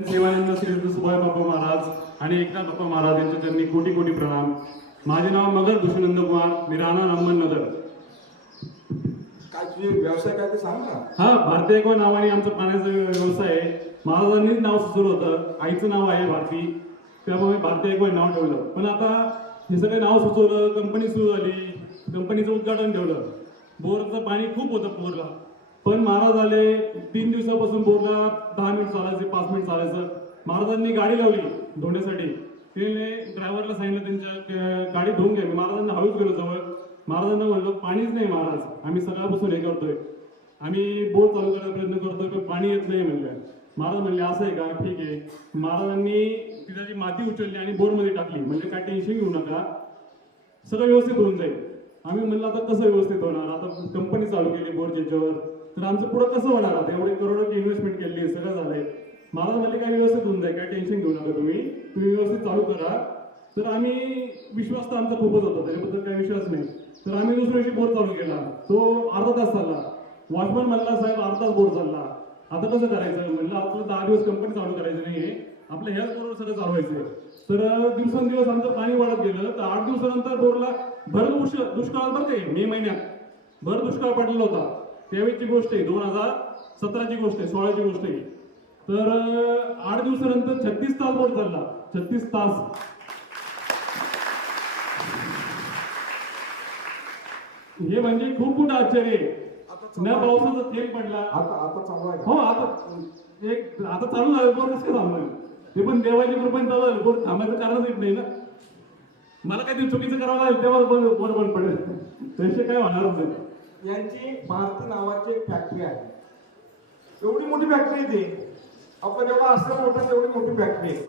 सेवानंद श्री सुभाष बापा महाराज आणि एकनाथ बापा महाराज यांचे त्यांनी कोटी कोटी प्रणाम. माझे नाव मगर भूषणनंद कुमार, मी राहणार अहमदनगर. काय तुझे व्यवसाय काय ते सांग ना. हा, भारतीय एकवा नावाने आमचा पाण्याचा व्यवसाय आहे. महाराजांनीच नाव सुचवलं होतं. आईचं नाव आहे भारती, त्यामुळे भारतीय एकवा नाव ठेवलं. पण आता हे सगळे नाव सुचवलं, कंपनी सुरू झाली, कंपनीचं उद्घाटन ठेवलं. बोरचं पाणी खूप होतं बोरला, पण महाराज आले. 3 दिवसापासून बोरला 10 मिनिट चालायचे, 5 मिनिट चालायचं. महाराजांनी गाडी लावली धुण्यासाठी. ते ड्रायव्हरला सांगितलं त्यांच्या गाडी धुवून घ्या. मी महाराजांना हळूच गेलो जवळ. महाराजांना म्हणलो पाणीच नाही महाराज, आम्ही सकाळपासून हे करतोय, आम्ही बोर चालू करायचा प्रयत्न करतोय पण पाणी येत नाही म्हणलं. महाराज म्हणले असं आहे का, ठीक आहे. महाराजांनी तिथं जी माती उचलली आणि बोरमध्ये टाकली. म्हणजे काय टेन्शन घेऊ नका, सगळं व्यवस्थित होऊन जाईल. आम्ही म्हणलं आता कसं व्यवस्थित होणार, आता कंपनी चालू केली बोरच्या याच्यावर, तर आमचं पुढं कसं होणार. आता एवढे करोडची इन्व्हेस्टमेंट केली, सगळं झालंय. महाराज म्हणले काय व्यवस्थित होऊन जाईल, काय टेन्शन घेऊ नका, तुम्ही व्यवस्थित चालू करा. तर आम्ही विश्वास तर आमचा खूपच होता, त्याच्याबद्दल काही विश्वास नाही. तर आम्ही दुसऱ्या दिवशी बोर चालू केला. तो अर्धा तास चालला. वॉचमन म्हणला साहेब अर्धा तास बोर चालला, आता कसं करायचं. म्हणलं आपलं 10 दिवस कंपनी चालू करायचं नाहीये, आपलं ह्याच बोरवर सगळं चालवायचंय. तर दिवसेंदिवस आमचं पाणी वाढत गेलं. तर 8 दिवसानंतर बोरला भर दुष्काळ बरं ते मे महिन्यात भर दुष्काळ पडलेला होता. त्यावेळीची गोष्ट आहे, 2017ची गोष्ट आहे, 16ची गोष्ट आहे. तर 8 दिवसानंतर 36 तास बोर चालला. 36 तास. हे म्हणजे खूप मोठं आश्चर्य आहे. न पावसाचा थेंब पडला. आता चालू आहे. हो, आता चालू झालं बोर. कसं थांबलं ते पण देवाची कृपेने चालू झालं. बोर थांबायचं कारणच येत नाही ना. मला काहीतरी चुकीचं करावं लागेल तेव्हा बोर बंद पडेल, तसे काय होणारच नाही. यांची भारती नावाची एक फॅक्टरी आहे. एवढी मोठी फॅक्टरी आहे ती. आपण जेव्हा असं मोठं तेवढी मोठी फॅक्टरी आहे.